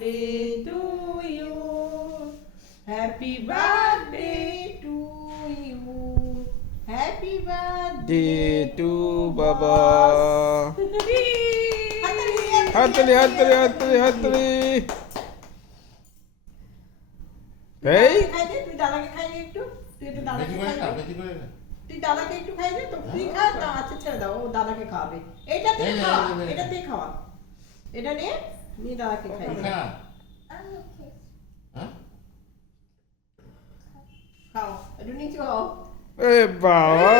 birthday to you. Happy birthday to you. Happy birthday to বাবা। হাততালি হাততালি। এই খাই দে, তুই দাদাকে খাই দে একটু। তুই একটু দাদাকে খাই দে। বেশি করে না। তুই দাদাকে একটু খাই দে তো, তুই খা তা আচ্ছা ছেড়ে দাও, ও দাদাকে খাওয়াবে। এটা দিয়ে খাওয়া, এটা দিয়ে খাওয়া। এটা নিয়ে নিয়ে দাদাকে খাই দে। খা। হ্যাঁ? খাও, একটু নিচু হও। এ বাবা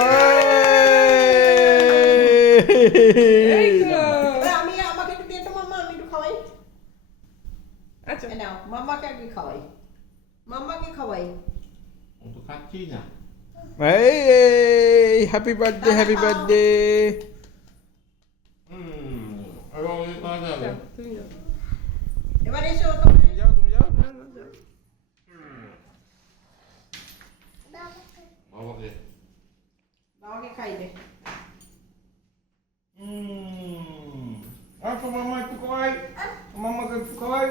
এবার আমাকে একটু দিয়ে তো মাম্মা, আমি একটু খাওয়াই। আচ্ছা এই নাও, মাম্মাকে আগে খাওয়াই। মাম্মাকে খাওয়াই। ও তো খাচ্ছিই না। এই হ্যাপি বার্থডে এবং এই করা যাবে। যাও, তুমি যাও। এবার এসো তোমরা। তুমি যাও না, না, যাও। বাবাকে। বাবাকে খাই দে। তো মামা একটু খাওয়াই, মামাকে একটু খাওয়াই।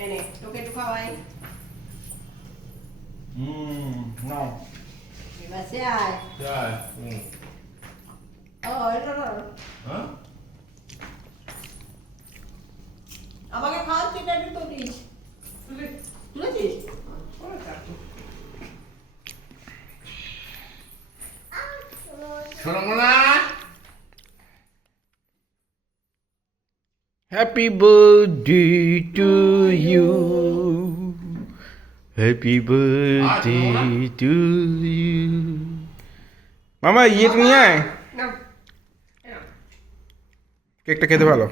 এই নে, তোকে একটু খাওয়াই। নাও এবার সে আয়। যাই। ও, এটা না। হ্যাঁ? আমাকে খাওয়াচ্ছি, এটা একটু তুলিস। তুলেছিস? শোনো না। Happy birthday to you, happy birthday to you. মামা ইয়েটা নিয়ে আয়, নাও, নাও। কেকটা খেতে ভালো।